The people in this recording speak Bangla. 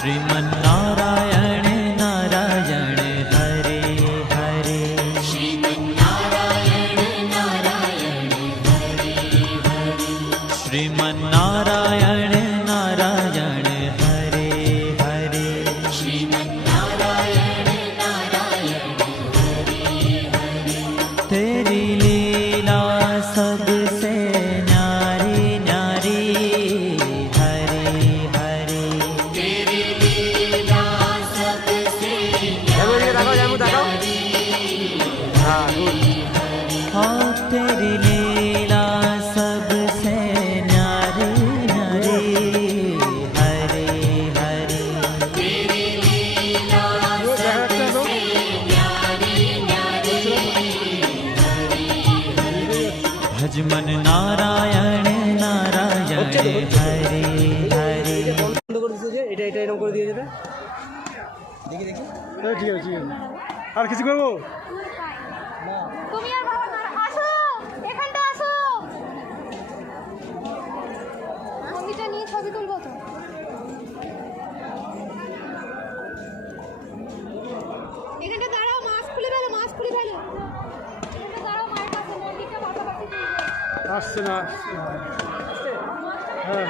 श्रीमन्नारायण नारायण हरे हरे श्रीमन्नारायण नारायण हरे हरे श्रीमन्नारायण नारायण हरे हरे श्रीमन्नारायण नारायण हरे हरे तेरी लीला सबसे न्यारी न्यारी हरे हरे तेरी लीला सबसे न्यारी हाँ तेरी लीला सबसे न्यारी न्यारी हरे हरे तेरी लीला सबसे न्यारी न्यारी भजमन नारायण नारायण हरे हरे বন্ধ করে দিতে যে এটা এরকম করে দিয়ে যেতে দেখি দেখি ঠিক আছে ঠিক আছে আর কিছু করবো তুমি আর বাবা না আসো এখানটা আসো সঙ্গীটা নিয়ে ছবি তুলবো তো এখানটা দাঁড়াও মাস্ক খুলে ফেলো এখানটা দাঁড়াও মায়ের কাছে মন্দিরটা পাশাপাশি আসছে না হ্যাঁ